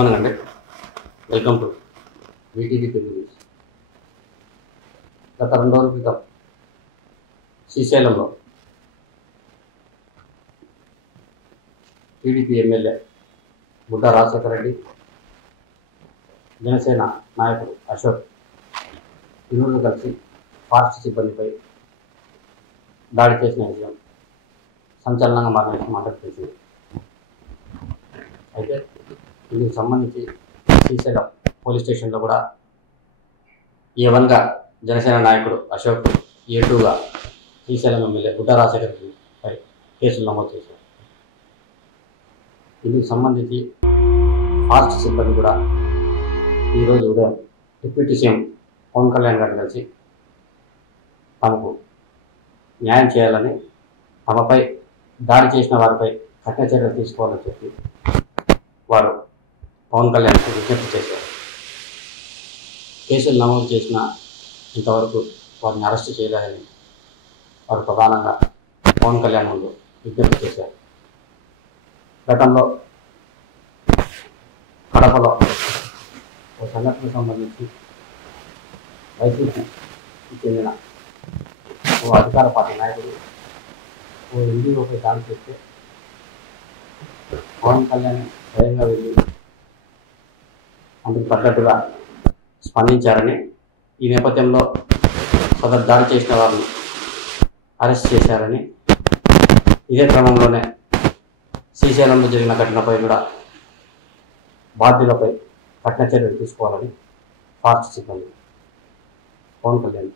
Morning అండి. Welcome to VTV Telugu news. గత 2 రోజుల క్రితం శ్రీశైలంలో టీడీపీ ఎమ్మెల్యే బుడ్డా రాజశేఖర రెడ్డి, జనసేన నాయకుడు అశోక్ ఇరువురు కలిసి ఫారెస్ట్ సిబ్బందిపై దాడి చేసిన విషయం సంచలనంగా మారిన విషయం అందరికీ తెలిసింది. అయితే దీనికి సంబంధించి శ్రీశైలం పోలీస్ స్టేషన్లో కూడా A1గా జనసేన నాయకుడు అశోక్, A2గా శ్రీశైలం ఎమ్మెల్యే బుడ్డా రాజశేఖరపై కేసులు నమోదు చేశారు. దీనికి సంబంధించి ఫారెస్ట్ సిబ్బంది కూడా ఈరోజు ఉదయం డిప్యూటీ సీఎం పవన్ కళ్యాణ్ గారిని కలిసి తమకు న్యాయం చేయాలని, తమపై దాడి చేసిన వారిపై కఠిన చర్యలు తీసుకోవాలని చెప్పి వారు పవన్ కళ్యాణ్కి విజ్ఞప్తి చేశారు. కేసులు నమోదు చేసిన ఇంతవరకు వారిని అరెస్ట్ చేయలేదని వారు ప్రధానంగా పవన్ కళ్యాణ్ ముందు విజ్ఞప్తి చేశారు. గతంలో కడపలో ఒక సంఘటనకు సంబంధించి వైసీపీకి చెందిన ఓ అధికార పార్టీ నాయకుడు ఓ ఎన్డీఓపై దాడి చేస్తే పవన్ కళ్యాణ్ స్వయంగా వెళ్ళి అందుకు తగ్గట్టుగా స్పందించారని, ఈ నేపథ్యంలో సదరు దాడి చేసిన వారిని అరెస్ట్ చేశారని, ఇదే క్రమంలోనే శ్రీశైలంలో జరిగిన ఘటనపై కూడా బాధ్యులపై కఠిన చర్యలు తీసుకోవాలని ఫారెస్ట్ సిబ్బంది పవన్ కళ్యాణ్